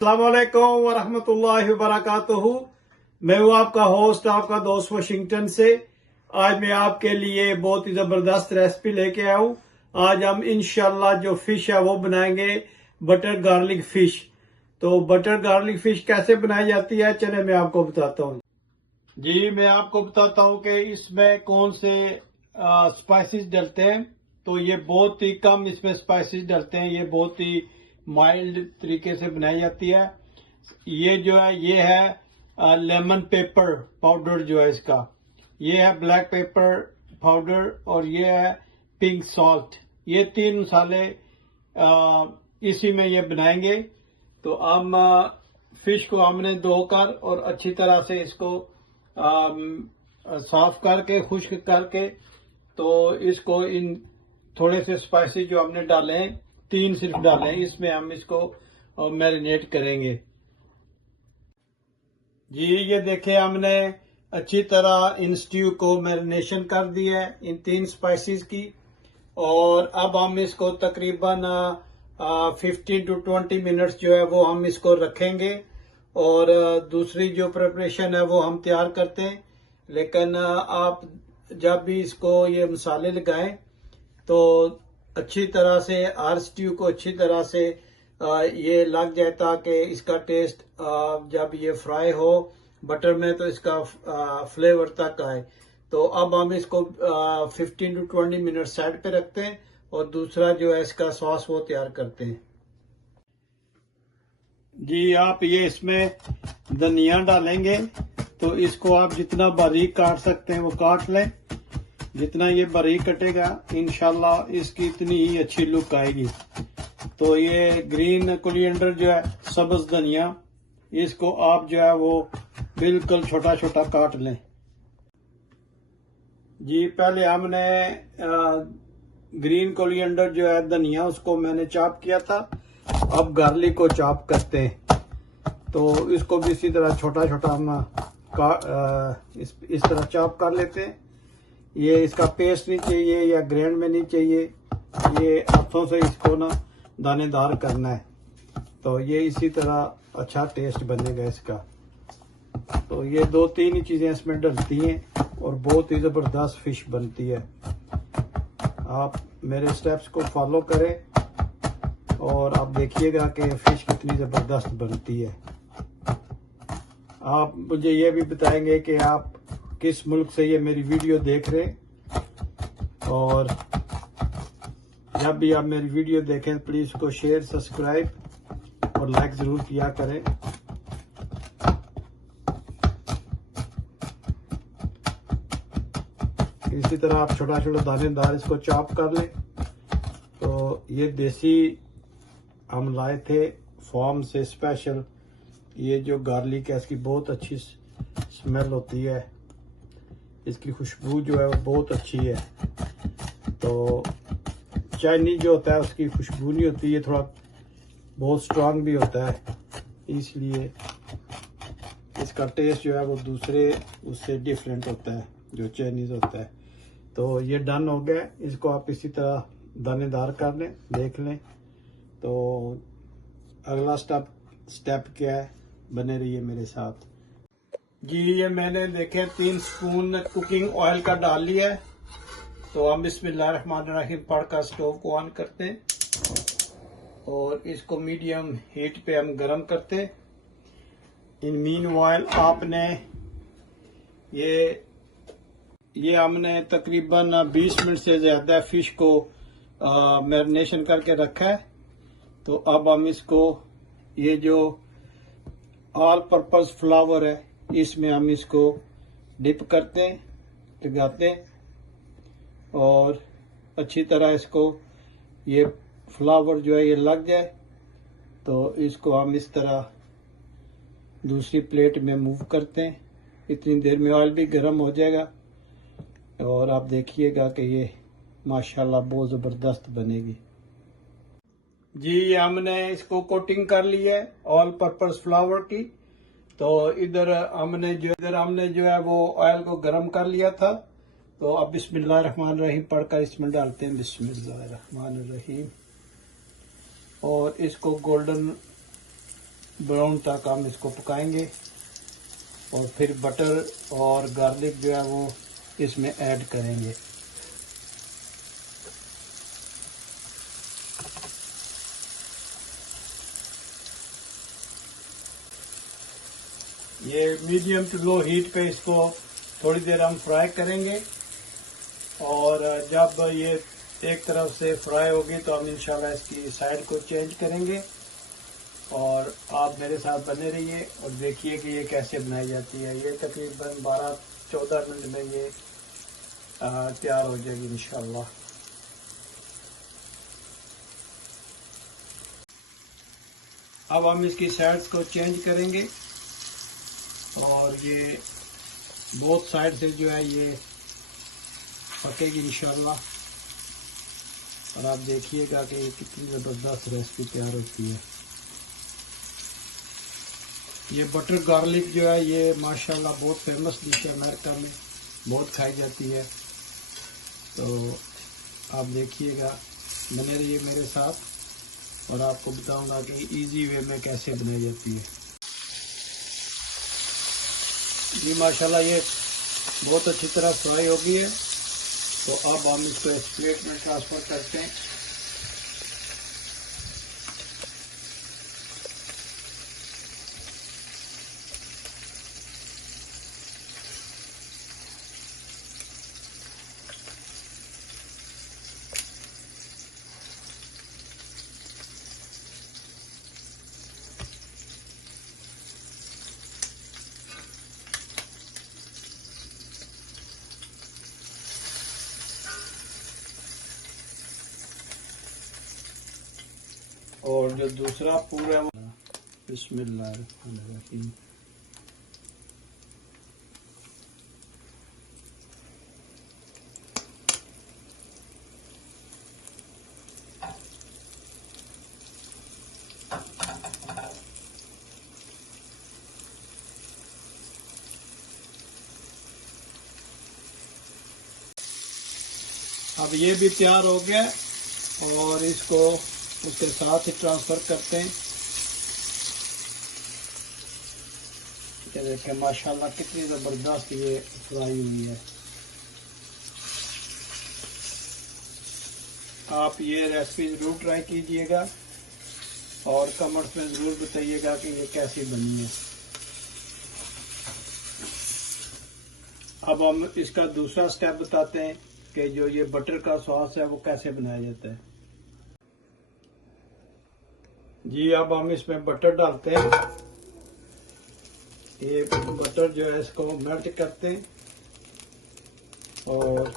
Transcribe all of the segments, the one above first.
अस्सलाम वालेकुम वरहमतुल्लाहि वबरकातुहू। मैं हूँ आपका होस्ट, आपका दोस्त वाशिंगटन से। आज मैं आपके लिए बहुत ही ज़बरदस्त रेसिपी लेके आया हूँ। आज हम इंशाल्लाह जो फिश है वो बनाएंगे बटर गार्लिक फिश। तो बटर गार्लिक फिश कैसे बनाई जाती है, चले मैं आपको बताता हूँ। जी, मैं आपको बताता हूँ कि इसमें कौन से स्पाइसेस डलते हैं। तो ये बहुत ही कम इसमें स्पाइसेस डलते हैं, ये बहुत ही माइल्ड तरीके से बनाई जाती है। ये जो है ये है लेमन पेपर पाउडर जो है इसका, ये है ब्लैक पेपर पाउडर और ये है पिंक सॉल्ट। ये तीन मसाले इसी में ये बनाएंगे। तो हम फिश को हमने धोकर और अच्छी तरह से इसको साफ करके खुश्क करके, तो इसको इन थोड़े से स्पाइसी जो हमने डाले हैं, तीन सिर्फ डाले हैं, इसमें हम इसको मैरिनेट करेंगे। जी, ये देखें हमने अच्छी तरह इन स्ट्यू को मैरिनेशन कर दिया है इन तीन स्पाइसेस की। और अब हम इसको तकरीबन 15 to 20 मिनट्स जो है वो हम इसको रखेंगे। और दूसरी जो प्रिपरेशन है वो हम तैयार करते हैं। लेकिन आप जब भी इसको ये मसाले लगाएं तो अच्छी तरह से हर स्ट्यू को अच्छी तरह से ये लग जाए, ताकि इसका टेस्ट जब ये फ्राई हो बटर में तो इसका फ्लेवर तक आए। तो अब हम इसको 15 to 20 मिनट साइड पे रखते हैं और दूसरा जो है इसका सॉस वो तैयार करते हैं। जी, आप ये इसमें धनिया डालेंगे तो इसको आप जितना बारीक काट सकते हैं वो काट लें। जितना ये बारीक कटेगा इंशाल्लाह इसकी इतनी ही अच्छी लुक आएगी। तो ये ग्रीन कोरिएंडर जो है, सब्ज धनिया, इसको आप जो है वो बिल्कुल छोटा छोटा काट लें। जी, पहले हमने ग्रीन कोरिएंडर जो है धनिया उसको मैंने चॉप किया था। अब गार्लिक को चॉप करते हैं, तो इसको भी इसी तरह छोटा छोटा हम इस तरह चॉप कर लेते हैं। ये इसका पेस्ट नहीं चाहिए या ग्राइंड में नहीं चाहिए, ये हाथों से इसको ना दानेदार करना है। तो ये इसी तरह अच्छा टेस्ट बनेगा इसका। तो ये दो तीन ही चीज़ें इसमें डलती हैं और बहुत ही ज़बरदस्त फिश बनती है। आप मेरे स्टेप्स को फॉलो करें और आप देखिएगा कि फिश कितनी ज़बरदस्त बनती है। आप मुझे ये भी बताएंगे कि आप किस मुल्क से ये मेरी वीडियो देख रहे हैं। और जब भी आप मेरी वीडियो देखें प्लीज़ इसको शेयर, सब्सक्राइब और लाइक ज़रूर किया करें। इसी तरह आप छोटा छोटा दानेदार इसको चॉप कर लें। तो ये देसी हम लाए थे फार्म से स्पेशल। ये जो गार्लिक है इसकी बहुत अच्छी स्मेल होती है, इसकी खुशबू जो है वो बहुत अच्छी है। तो चाइनीज जो होता है उसकी खुशबू नहीं होती, ये थोड़ा बहुत स्ट्रांग भी होता है, इसलिए इसका टेस्ट जो है वो दूसरे उससे डिफरेंट होता है जो चाइनीज होता है। तो ये डन हो गया, इसको आप इसी तरह दानेदार कर लें, देख लें। तो अगला स्टेप क्या है, बने रहिए मेरे साथ। जी, ये मैंने देखे 3 स्पून कुकिंग ऑयल का डाल लिया है। तो हम बिस्मिल्लाहिर्रहमानिर्रहीम पढ़कर स्टोव को ऑन करते हैं और इसको मीडियम हीट पे हम गरम करते हैं। इन मीनवाइल आपने ये हमने तकरीबन 20 मिनट से ज़्यादा फिश को मैरिनेशन करके रखा है। तो अब हम इसको, ये जो ऑल पर्पस फ्लावर है, इसमें हम इसको डिप करते हैं, लगाते हैं और अच्छी तरह इसको ये फ्लावर जो है ये लग जाए। तो इसको हम इस तरह दूसरी प्लेट में मूव करते हैं। इतनी देर में ऑयल भी गर्म हो जाएगा और आप देखिएगा कि ये माशाल्लाह बहुत ज़बरदस्त बनेगी। जी, ये हमने इसको कोटिंग कर ली है ऑल पर्पस फ्लावर की। तो इधर हमने जो है वो ऑयल को गर्म कर लिया था। तो अब बिस्मिल्लाहिर्रहमानिर्रहीम पढ़कर इसमें डालते हैं, बिस्मिल्लाहिर्रहमानिर्रहीम। और इसको गोल्डन ब्राउन तक हम इसको पकाएंगे और फिर बटर और गार्लिक जो है वो इसमें ऐड करेंगे। ये मीडियम टू लो हीट पे इसको थोड़ी देर हम फ्राई करेंगे और जब ये एक तरफ से फ्राई होगी तो हम इंशाल्लाह इसकी साइड को चेंज करेंगे और आप मेरे साथ बने रहिए और देखिए कि ये कैसे बनाई जाती है। ये तकरीबन 12-14 मिनट में ये तैयार हो जाएगी इंशाल्लाह। अब हम इसकी साइड्स को चेंज करेंगे और ये बोथ साइड से जो है ये पकेगी इंशाल्लाह। और आप देखिएगा कि ये कितनी ज़बरदस्त रेसिपी तैयार होती है। ये बटर गार्लिक जो है ये माशाल्लाह बहुत फेमस डिश है, अमेरिका में बहुत खाई जाती है। तो आप देखिएगा, बने रहिए मेरे साथ और आपको बताऊंगा कि इजी वे में कैसे बनाई जाती है। जी माशाल्लाह ये बहुत अच्छी तरह फ्राई हो गई है। तो अब हम इसको एक प्लेट में ट्रांसफ़र करते हैं। और जो दूसरा पूरा बिस्मिल्लाहिर्रहमानिर्रहीम। अब ये भी तैयार हो गया और इसको उसके साथ ही ट्रांसफ़र करते हैं। ये देखें माशाल्लाह कितनी ज़बरदस्त ये फ्राई हुई है। आप ये रेसिपी ज़रूर ट्राई कीजिएगा और कमेंट्स में ज़रूर बताइएगा कि ये कैसी बनी है। अब हम इसका दूसरा स्टेप बताते हैं कि जो ये बटर का सॉस है वो कैसे बनाया जाता है। जी अब हम इसमें बटर डालते हैं। ये बटर जो है इसको मेल्ट करते हैं और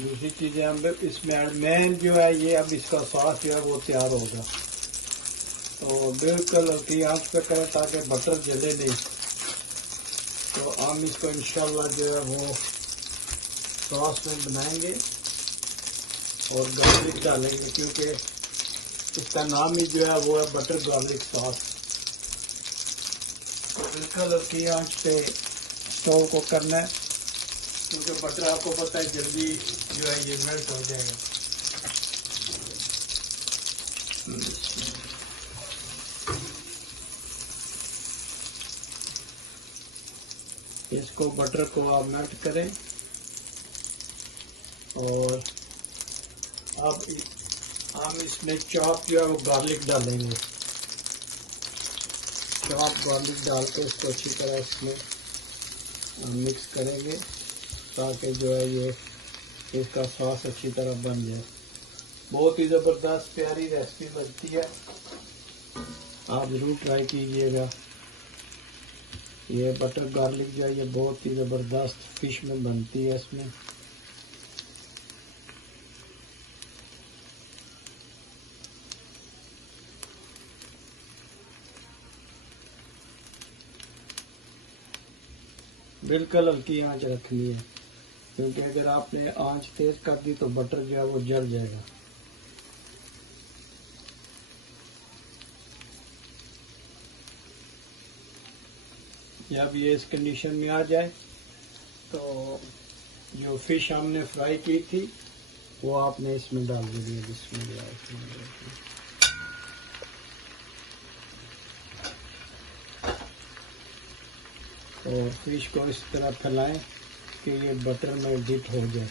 दूसरी चीजें हम इसमें मेन जो है ये अब इसका सॉस जो है वो तैयार होगा। तो बिल्कुल हल्की आंच पे करें ताकि बटर जले नहीं। तो हम इसको इंशाल्लाह जो है वो सॉस में बनाएंगे और गार्लिक डालेंगे क्योंकि इसका नाम ही जो है वो है बटर गार्लिक सॉस। तो बिल्कुल हल्की आंच पे स्टोव को करना है क्योंकि बटर आपको पता है जल्दी जो है ये मेल्ट हो जाएगा। इसको बटर को आप मेल्ट करें और अब हम इसमें चॉप जो है वो गार्लिक डालेंगे। चॉप गार्लिक डाल के इसको अच्छी तरह इसमें मिक्स करेंगे ताकि जो है ये इसका सॉस अच्छी तरह बन जाए। बहुत ही ज़बरदस्त प्यारी रेसिपी बनती है, आप ज़रूर ट्राई कीजिएगा। ये बटर गार्लिक जो है ये बहुत ही ज़बरदस्त फिश में बनती है। इसमें बिल्कुल हल्की आंच रखनी है क्योंकि अगर आपने आंच तेज कर दी तो बटर जो है वो जल जाएगा। जब ये इस कंडीशन में आ जाए तो जो फिश हमने फ्राई की थी वो आपने इसमें डाल देनी है। और फिश को इस तरह फैलाएं कि ये बटर में डिप हो जाए।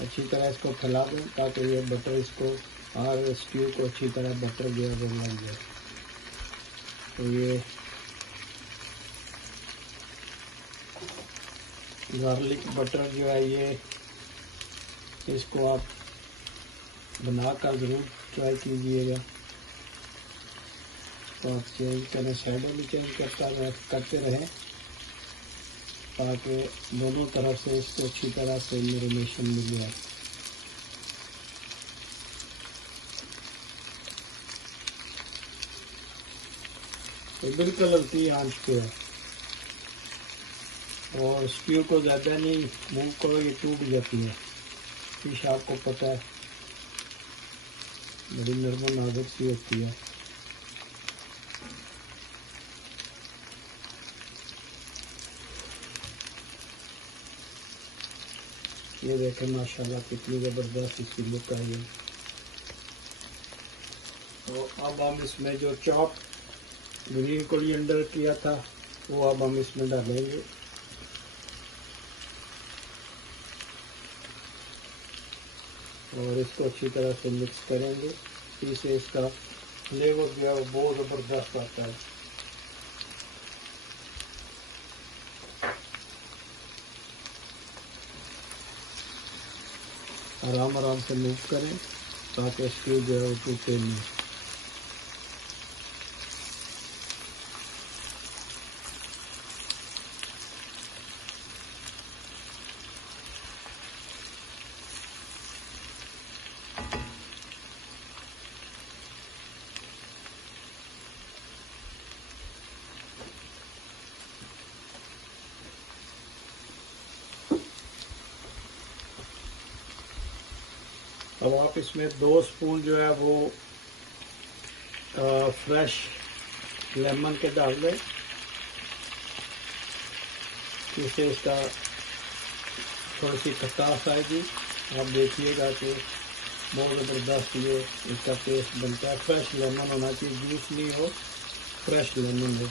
अच्छी तरह इसको फैला दें ताकि ये बटर इसको और स्ट्यू को अच्छी तरह बटर गया वो लग जाए। तो ये गार्लिक बटर जो है ये इसको आप बनाकर ज़रूर ट्राई कीजिएगा। तो आप चेंज करें, साइडों भी चेंज करते रहें ताकि दोनों तरफ से इसको अच्छी तरह से मैरिनेशन मिल जाए। तो बिल्कुल हल्की आंच पे है और स्ट्यू को ज़्यादा नहीं मूव करो, ये टूट जाती है। फिश आपको पता है बड़ी नरम नाजुक सी होती है। ये देखें माशाल्लाह कितनी ज़बरदस्त इसकी लुक आई है। तो अब हम इसमें जो चॉप ग्रीन कोरिएंडर किया था वो अब हम इसमें डालेंगे। और इसको अच्छी तरह से मिक्स करेंगे। इससे इसका फ्लेवर जो है वो बहुत ज़बरदस्त आता है। आराम आराम से मूव करें ताकि इसकी जो है वो टूटे नहीं। अब आप इसमें 2 स्पून जो है वो फ्रेश लेमन के डाल दें, इससे इसका थोड़ी सी खटास आएगी। आप देखिएगा कि बहुत ज़बरदस्त ये इसका टेस्ट बनता है। फ्रेश लेमन होना चाहिए, जूस नहीं हो, फ्रेश लेमन हो।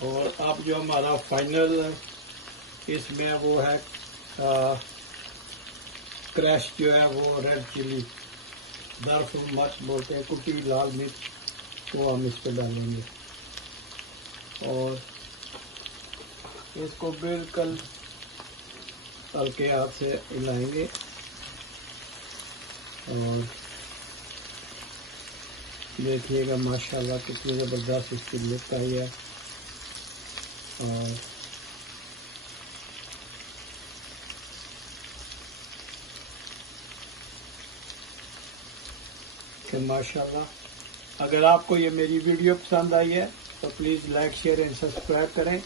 और अब जो हमारा फाइनल इसमें वो है क्रश जो है वो रेड चिली, दरअसल मिर्च बोलते हैं, कुटी लाल मिर्च, वो हम इस पर डालेंगे और इसको बिल्कुल हल्के हाथ से हिलाएंगे। और देखिएगा माशाल्लाह कितनी ज़बरदस्त इसकी लुक आई है। और माशाल्लाह अगर आपको ये मेरी वीडियो पसंद आई है तो please like share and subscribe करें।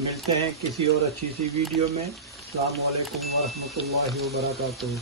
मिलते हैं किसी और अच्छी सी वीडियो में। अस्सलाम वालेकुम व रहमतुल्लाहि व बरकातुहू।